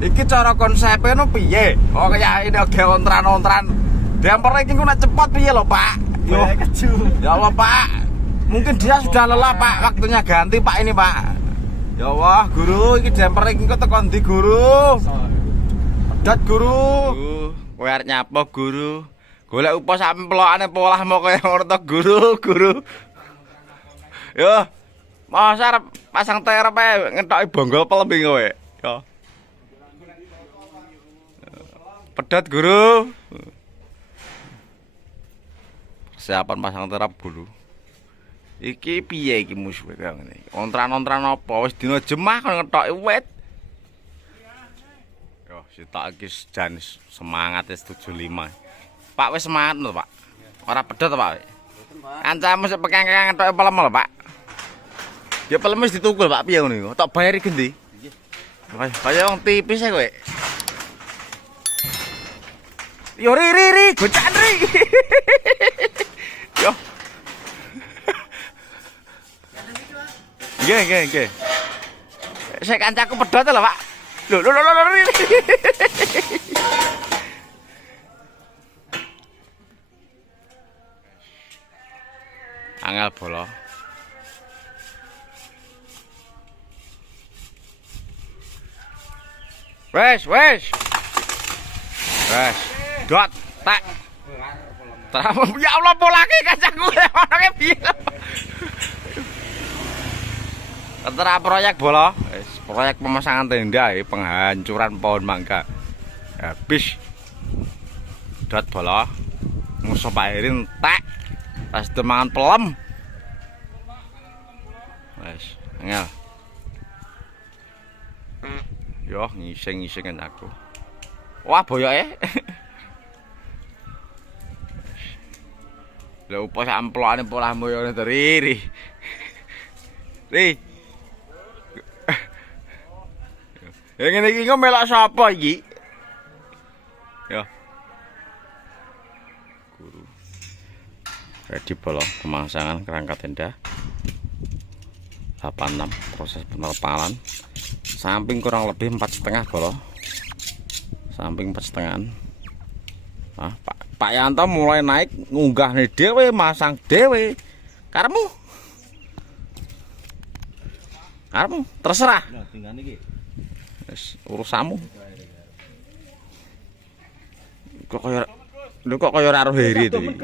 iki cara konsepnya no piye? Oh kayak ini oke ontran-ontran. Damper iki ku nek cepet piye lho, Pak? Yo. Ya Allah, Pak. Mungkin dia sudah lelah, Pak. Waktunya ganti, Pak ini, Pak. Ya Allah, Guru, iki damper iki kok tekan ndi, Guru? Pedat, Guru. Kowe arep nyapa, Guru? Golek upo sak emplokane polah mau kaya ngono to, Guru. Yo. Mas arep pasang terep ae ngethoki bonggol pelembing kowe. Yo. Pedat, Guru. Persiapan pasang terap, Guru. Iki piye iki musuhe kang ngene. Ontran-ontran apa wis dina jemah kon ngethoki wit. Yo, sitok iki jan semangat wis 75. Pak wis semangat lho, Pak. Ora pedhot to, Pak. Ancamu sik pekeng-keng ngethoki pelem lho, Pak. Ya pelem wis ditukul, Pak. Piye ngono iku? Tak bayari gendi. Nggih. Kaya wong tipis ae kowe. Yo ri, gocan ri. Yo. Nggih. Saya kancaku pedhot lho, Pak. Lho. Angel bola. Wes. Dot, tak. Ya Allah polake kancaku ono piye. Tertera proyek bola, proyek pemasangan tenda, penghancuran pohon mangga. Habis dot bola, musuh Pak Herin tak, pas mangan pelem. Wes, angel. Yo ngising-ngisingen aku. Wah boyoke. Lha opo sak amplokane polah moyone to Ri. Ya ngene iki kok melok sapa iki? Ya. Guru. Ready bola pemasangan kerangka tenda. 86 proses penerpalan. Samping kurang lebih 4,5 bola. Samping 4,5. Nah, Pak Yanto mulai naik ngunggah nih dewe, masang dewe. Karemu terserah. Urusamu. Kok kaya ora Heri to iki.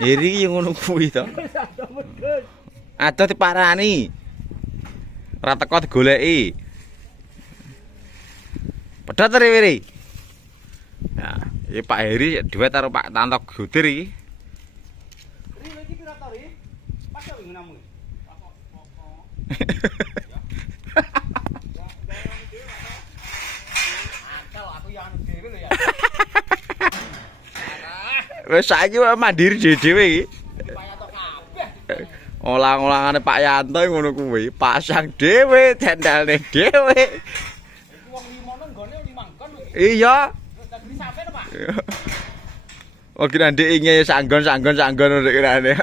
Heri yang ngono kuwi to. Ada diparani. Ora teko digoleki. Pedhot Ri. Nah, iki Pak Heri duet karo Pak Tanto Gudir iki. Ri iki pira to Ri? Pas yo nginamu. Wes saiki mandiri dhewe iki. Olang-olangane Pak Yanto ngono kuwi, pasang dhewe, tendalne dhewe. Wong limono nggone 5 kon. Iya. Dadi sampe to, Pak. Oh kira ndek inge sanggon ndek kirane.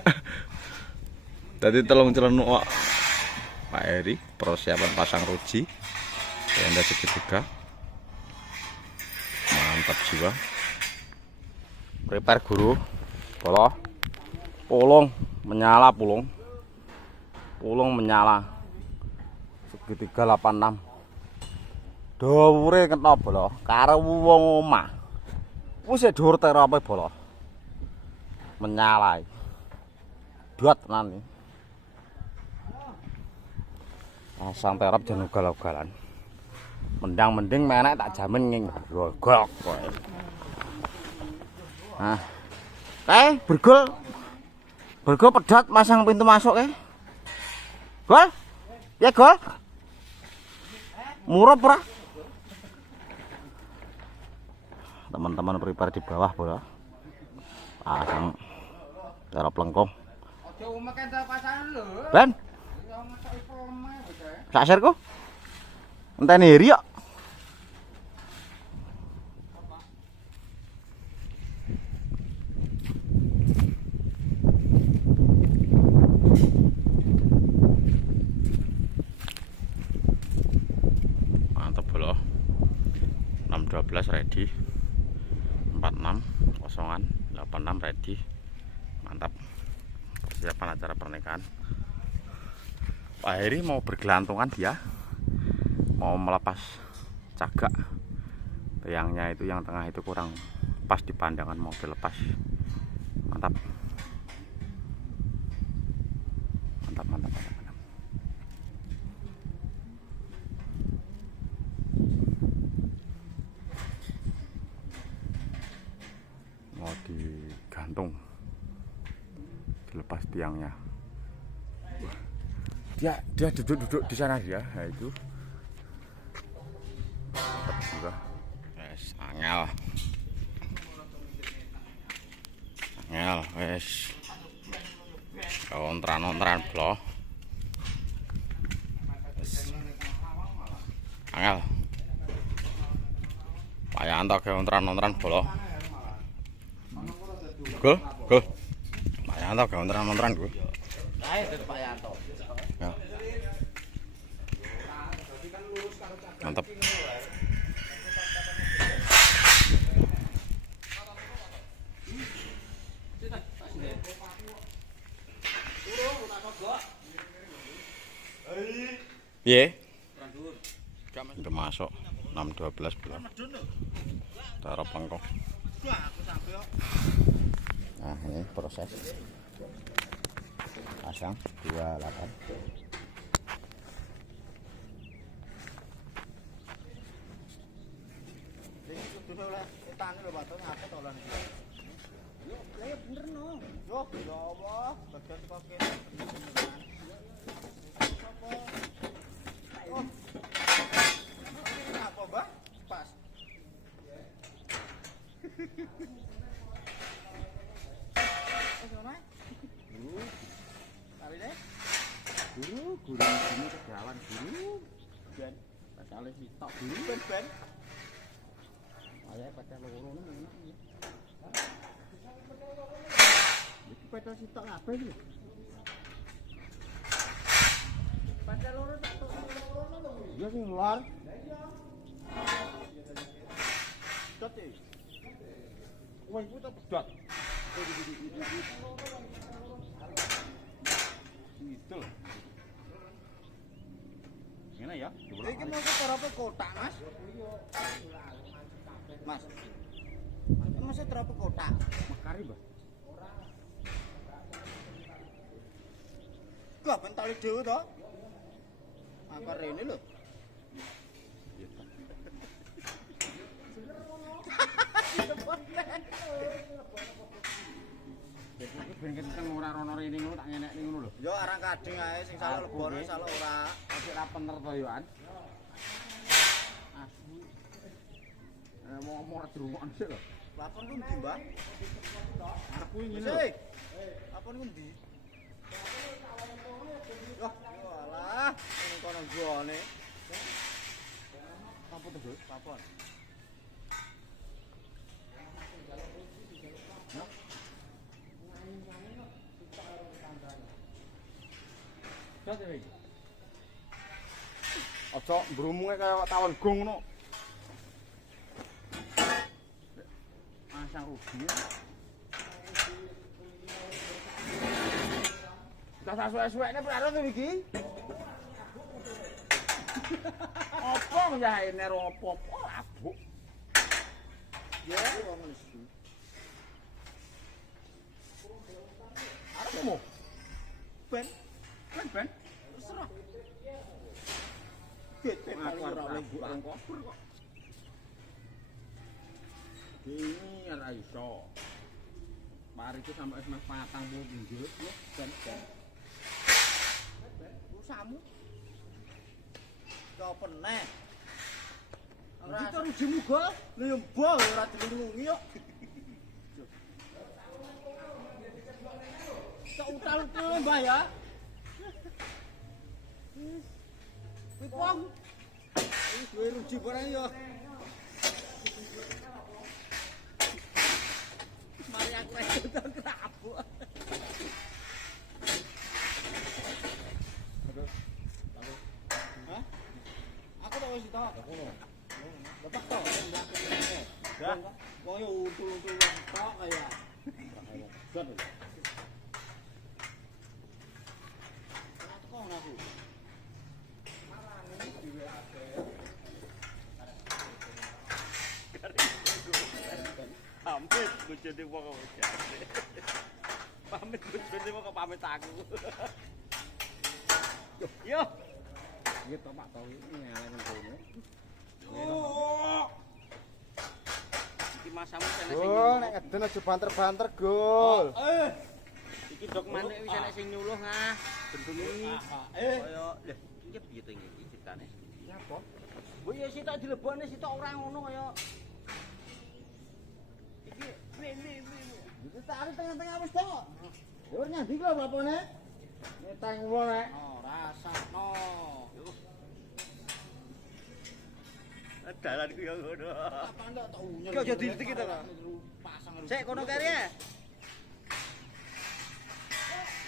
Dadi telung celenuk kok. Pak Heri persiapan pasang ruji. Tenda segitiga. Mantap jiwa. Prepare Guru. Bola. Pulung menyala pulung. Pulung menyala. Segitiga 86. Dhuwure kena bola karo wong omah. Wis dhuwur tero apa bola. Menyala. Dot nani. Pasang terap jan ugal-ugalan. Mendang-mending menek tak jamin nging gogok kowe. Nah. Bergol. Bergol pedhot masang pintu masuk Gol? Ya gol? Murup ora? Teman-teman prepare di bawah bola. Pasang terap lengkung. Aja umeke pasangan lho. Ben. Sak serku. Enteni Heri kok. Mantap bola. 612 ready, 46 kosongan, 86 ready. Mantap, persiapan acara pernikahan. Pak Heri mau bergelantungan, dia mau melepas cagak. Tiangnya itu yang tengah itu kurang pas di pandangan, mau dilepas. Mantap, mantap, mantap, mantap, mantap. Mau digantung, dilepas tiangnya. Dia duduk di sana dia, nah itu. Juga. Yes, angel. Angel, wes. Ontran blo. Angel. Payanto ke ontran blo. Gul. Payanto ke ontran gul. Ayo Pak Yanto. Ya. Mantap. Piye? Udah masuk 612 belum. Taruh pangkok. Nah, ini proses pasang 28. Ya bener no. Yo, ya Allah, bagian pakai. Oh. Apa, Bang? Pas. Guru sini kegawan guru. Ben, pacale sitok guru ben. Ayo pacar loro ngono. Iki pacar sitok kabeh iki. Pacar loro tak tok loro. Ya sing luar. Dot e. Wah, iku tak pedot. Itu. Ngene ya. Iki mau terapa kotak, Mas? Mas. Iki mesti terapa kotak. Makari, Mbah. Gak bentali dhewe to. Akar rene lho. Iki ben kenceng ora rono rene ngono tak ngenek ngono lho. Yo arang kading ae sing salah lebono salah ora. Oke ra bener to yo an. Asu. Mau drungokne sik lho. Lapor ku ndi, Mbah? Arep kuwi ngene lho. Sik. Lapor ku ndi? Wah, alah, ning kono gone. Apa to, Bos? Lapor. Aja mbrumunge kaya tawon gong ngono. Asang rugi. Tak suwe-suwene praro to iki. Apa njahene opo-opo abuk. Ya, wong lesu. Arepmu? Ben, Ben. terserah. Gede paling ora oleh Barang koper kok. Ini ora iso. Mari iki sampe wis 40 pinggir lho, ben. Usahamu. Kau peneh. Ora Iki rujimu go. lho yo mbok ora dilungi yo. Tak utal-utal Mbah ya. Wis wong. Wis duwe ruji barang yo. Mari aku itu kerabuk. Hah? Aku tak wis ditok. Bapak tok. Dah. Wong yo untul-untul tok kaya. Gon. Kok aku. Marani dhewe akeh. Pamit bojone wong kok. Pamit bojone wong kok pamit aku. Yo. Iya to Pak to iki ngalen kene. Iki masamu sing Gol, nek ngeden aja banter-banter, Gol. iki dok manik wis enek sing nyuluh ngah. Bentungi. Kaya lho iki piye to iki ceritane? Nyapa? Bu ya sitok dilebokne sitok ora ngono kaya. Iki Iki tak arep tengah-tengah wis to. Yo nyandi kok bapane. Ngetang wong nek. Oh, rasakno. Dalan ku ya ngono. Apa ndak tak unyel. Kok jadi iki to, Pak? Pasang. Sik kono kari ya.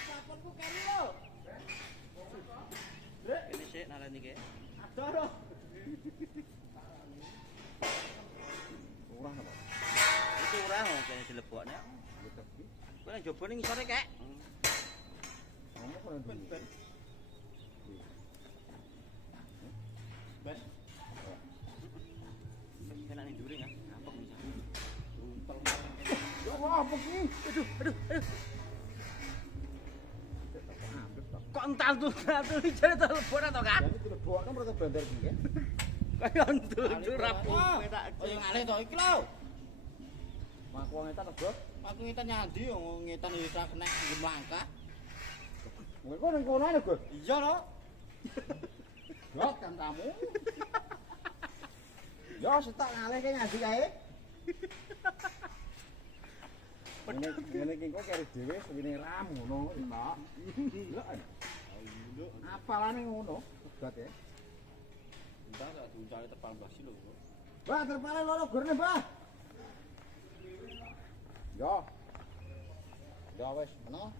Saponku keri lho. Ini sik nalan iki. Ada lho. Ora apa? Itu ora kok kene dilebokne. Kowe nang jaba ning ngisore kek. Ngomong kono ben. Ben. Enak ning dhuwure kan. Apa bisa? Yo apa ki? Aduh. Kok ental tuh jare telepon to kan? Jadi dilebok kan rada bandar iki kan. Kaya entul rapu tak. Oh yang alih to iki lho. Aku ngetan to, Bro. Aku ngetan nyandi yo ngetan iki tak kena mlangkah. Kowe kok ning kono ae, Gus? Iya lho. Yo kan tamu. Yo setak ngalih ke nyandi kae. Ngene iki kok kari dhewe suwine ram ngono tok. Lho. Apalane ngono? Hebat ya. Entah sak diuncale terpal Mbah Silo. Mbah, terpale loro gurne, Mbah. Yo. Yo wis, ono.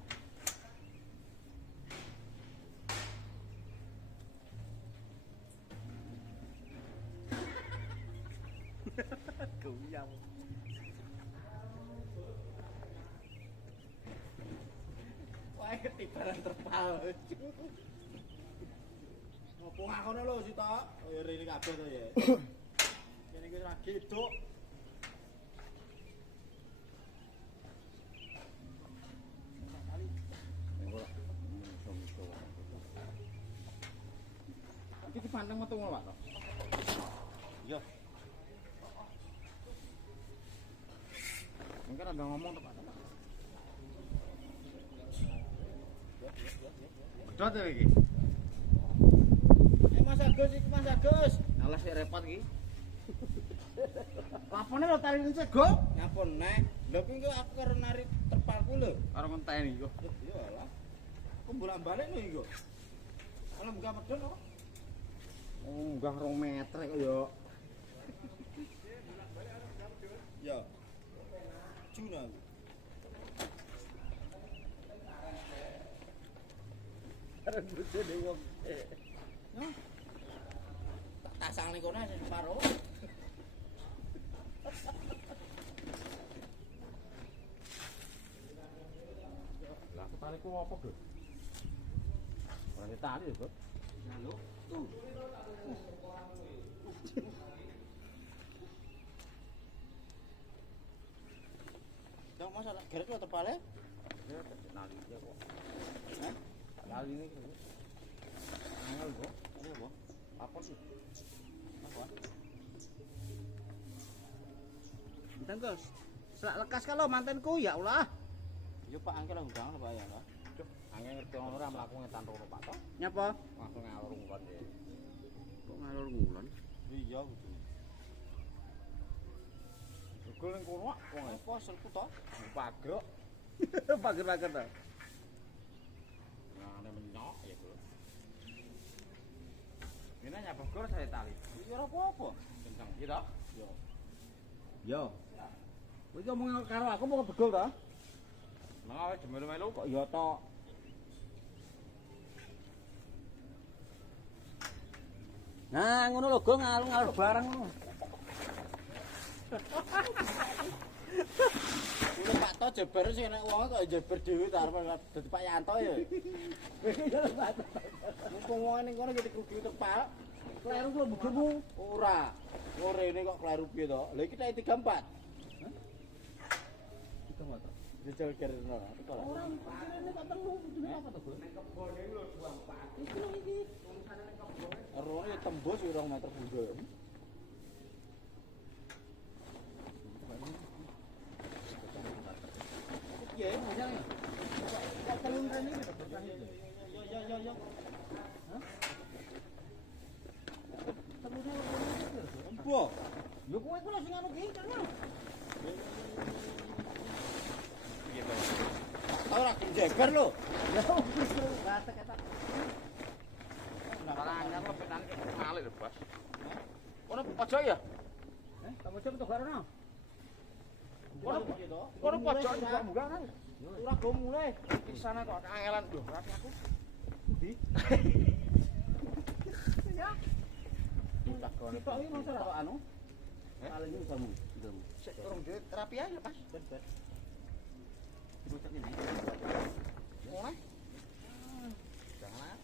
Goyang. Wae ketibaran terpal. Ngopo ngakono lho Sita? Oh rene kabeh to ya. Kene iki ora geduk. Iki dipandang metu ngono, Pak. Yo. Mungkin ada ngomong to, Pak. Pedot ya iki. Mas Agus iki Mas Agus. Alas sik repot iki. Lapone lho tali ini sego. Nyapon nek. Lho kuwi aku karo narik terpalku lho. Karo ngenteni yo. Yo alah. Kok bolak-balik lho iki kok. Malah buka pedon kok. Oh, munggah 2 meter kok yo. Yo. Juna. Arep bojone wong. Nah. Tak tasang ning kono sing paro. Lah tali ku apa, Gus? Ora tali ya, Gus. Halo. Tuh. Dong Mas ada garek lho terpale. Ya nali ya kok. Hah? Nali ini kok. Angel kok. Ada apa? Apa sih? Apa? Bintang Gus. Selak lekas kalau mantenku ya Allah. Yo Pak angkel undang Pak ya lah. Duh, angel ngerti ora mlaku ngetan rono Pak to. Nyapa? Langsung ngalur ngkon ya. Kok ngalur ngulon? Iya kudu. Gol ning kono wong e. Apa selku to? Pagrok. Pager-pager to. Ngene menyok ya, Gus. Ini nyapa gor saya tali. Iya ora apa-apa. Kencang iki to. Yo. Yo. Kowe iki omong karo aku mau begol to? Nang awe jemelu-melu kok. Kok ya tok. Nah, ngono lho, Go ngalung-ngalung bareng ngono. Kuwi Pak To jeber sing nek wong kok jeber dhewe ta arep dadi Pak Yanto ya. Mumpung wong ning kono gitu kudu tepal. Kleru kok bugemu. Ora. Kok rene kok kleru piye to? Lah iki tek 34. Hah? 34. Jajal kerena teko lah. Ora rene kok telu kudune apa to, Bos? Nek kebone lho 24. Iki lho iki. Tulisane nek kebone. Erone tembus 2 meter bundel. Iya, masalahnya. Kok telung rene iki to? Yo. Hah? Telune empo. Lho kowe ku sing anu ki kan. Piye to? Ora jeber lho. Ya wis batek eta. Pangan lebih nanti ngalih lho, Bos. Kono pojok ya? Kamu coba tuh karena. Kono pojok buka kan. Ora go mulai. Di sana kok kangelan lho, berarti aku. Di. Ya. Tak kono. Kita iki masalah anu. Paling iki kamu. Sik turun dhewe terapi aja, Pas. Bet. Bocah ini. Mulai. Jangan.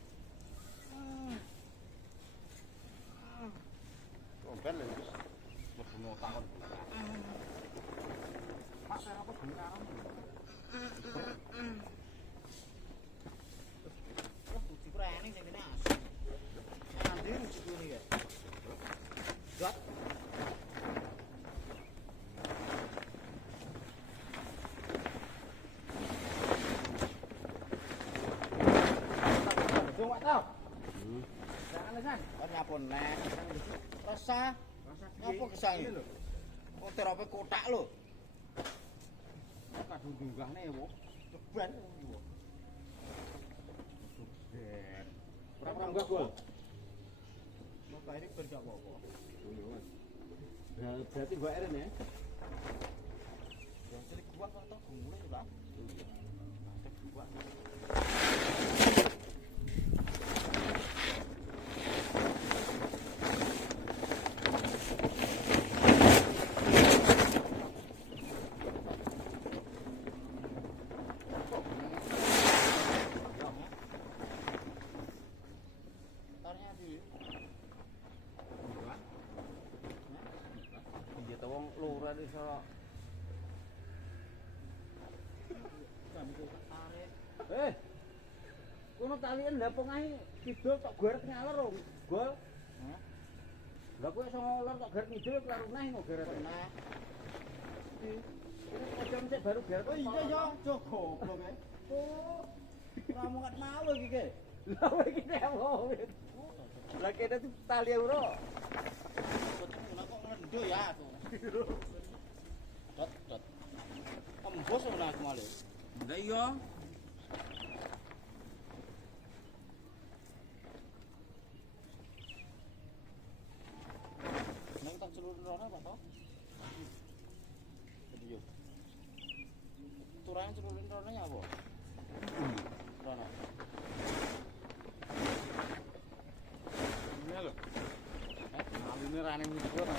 Rompen lho, Gus. Mlebu takon. Pak, saya apa gini aram? Wah, uji prene sing kene asik. Nanti uji kene ya. Gat. Dong, Pak Tau. Jangan lesan. Kan nyapon nek. Rasa. Apa gesang iki lho? Kok terope kotak lho. Kadung dunggahne ya, Bu. Ceban iki, Bu. Ceban. Berapa enggak gol? Mau kaya ben gak apa-apa. Berarti gua eren ya. Ya jadi gua kok tak mulai ya, Pak. Gua. Iya to wong lurah iso. Kono talian lah pongahe kidul tok geret ngalor ro. Gol. Lah kowe iso ngolor tok geret kidul karo neh kok geret neh. Ini pojok sik baru geret. Oh iya ya, aja goblok ae. Oh. Ora mau kat mau iki ke. Lah kowe iki apa? Lah kene tuh tali ora. Kok nglendo ya tuh. Dot. Embos ora aku male. Lah iya. Nek tak celur rono apa to? Jadi yo. Turane celurin rono ya apa? Rono. Ini lho. Aline rane minggu ta.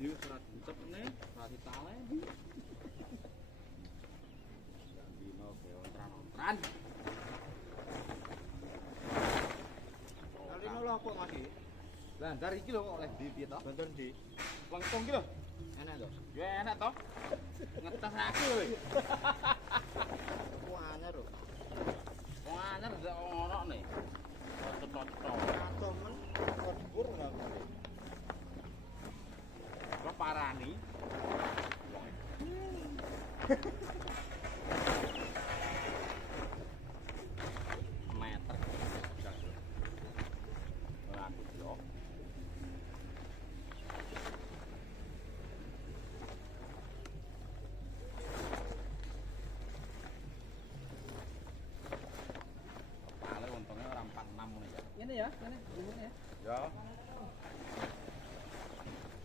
Dia serat ucap nih, serat tale. Dino ke ontran. Kali lho apa Mas iki? Lah ndar iki lho kok oleh ndi piye to? Banter ndi? Lengkong iki lho. Enak to? Ya enak to. Ngetes aku lho. Wah, anyar lho. Wong anyar ndak ono nih. Cocok-cocok. Kantor men kok dhuwur ora. Meter. Ora aku yo. Kepale untungnya ora 46 ngono ya. Ini ya, ini umurnya ya. Ya.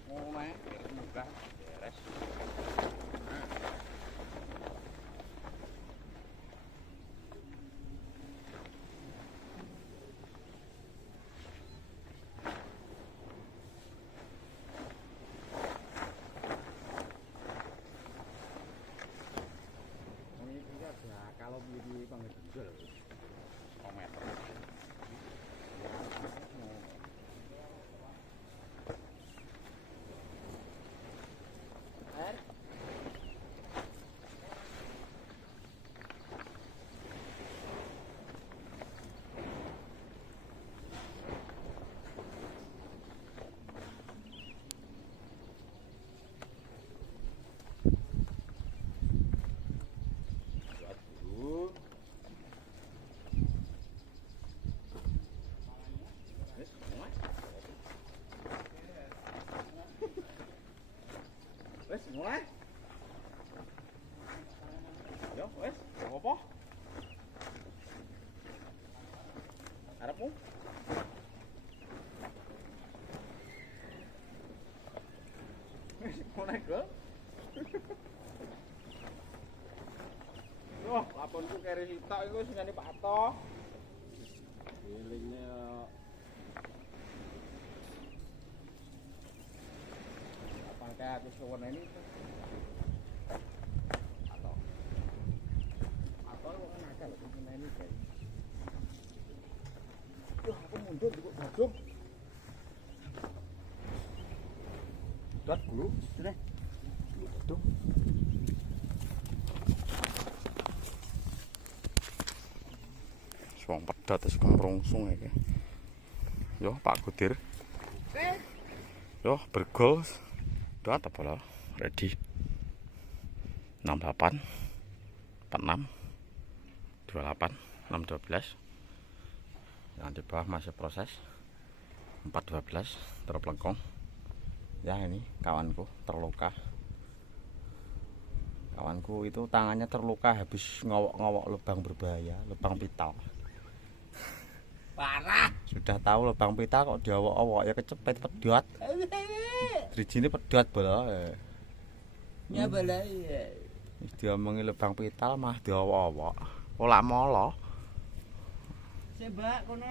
Ngomong mudah beres. Ini juga kalau beli pengejual 2 meter. air Buat dulu. Wis mulai. Wis mulai. Yo, wis, apa? Arepmu? Wis mulai, Go. Wah, laponku kere sitok iku sing ngene Pak Ato. Bilingnya apa kayak aku sewarna ini Ato. Ato kok kan akal lho sing ini guys. Wah, aku mundur kok badung. Dat dulu, sudah. Badung. Wong pedot wis kemrungsung iki. Yo Pak Gudir. Yo bergol. Dot apa lah? Ready. 68 46 28 612. Yang di bawah masih proses 412 terpelengkong. Ya ini kawanku terluka. Kawanku itu tangannya terluka habis ngowok-ngowok lubang berbahaya, lubang vital. parah. Sudah tahu lubang pita kok diawok-awok ya kecepet pedot. Drijine pedot bola. Ya bala ya. Wis diomongi lubang pita mah diawok-awok. Ola molo. Sebak kono.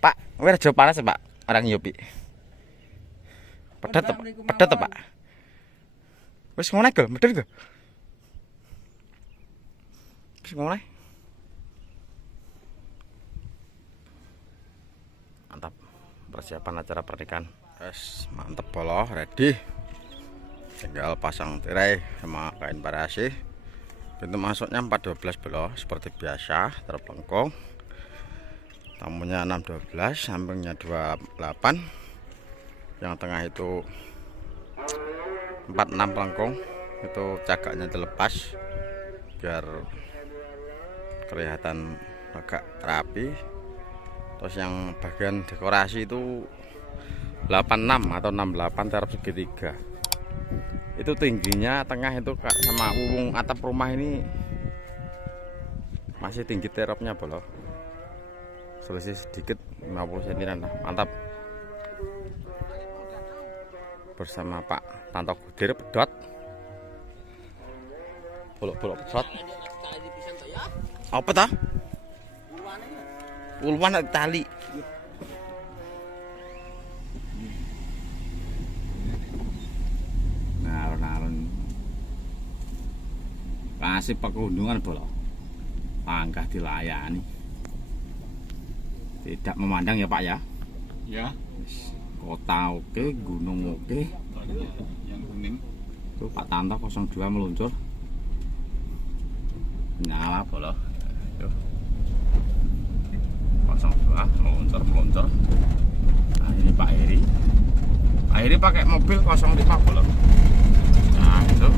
Pak, kowe rejo panas ya, Pak? Orang Yopi. Pedot to, Pak? Wis ngono go, medhot go. Wis ngono. Mantap. Persiapan acara pernikahan. Guys, mantap bolo, ready. Tinggal pasang tirai sama kain parasi. Pintu masuknya 412 bolo seperti biasa, terpelengkung. Tamunya 612, sampingnya 28. Yang tengah itu 46 pelengkung. Itu cagaknya dilepas biar kelihatan agak rapi. Terus yang bagian dekorasi itu 86 atau 68 terap segitiga. Itu tingginya tengah itu sama uwung atap rumah ini masih tinggi terapnya bolo. Selisih sedikit 50 cm lah. Mantap. Bersama Pak Tanto Gudir pedot. Bolok-bolok pedot. Apa tah? Ulwan tali. Alun-alun. Kasih pegunungan bola. Pangkah dilayani. Tidak memandang ya Pak ya? Ya. Kota oke, gunung oke. Yang kuning. Tuh Pak Tanto 02 meluncur. Nyala bola. Tuh. 02 meluncur. Nah ini Pak Heri. Pak Heri pakai mobil 05 bola. Nah itu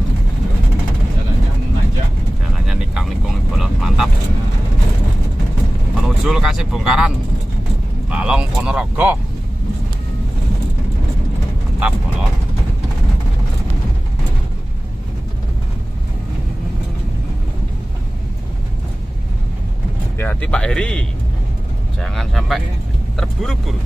menuju lokasi bongkaran Balong Ponorogo. Mantap Bolo. Hati-hati Pak Heri, jangan sampai terburu-buru.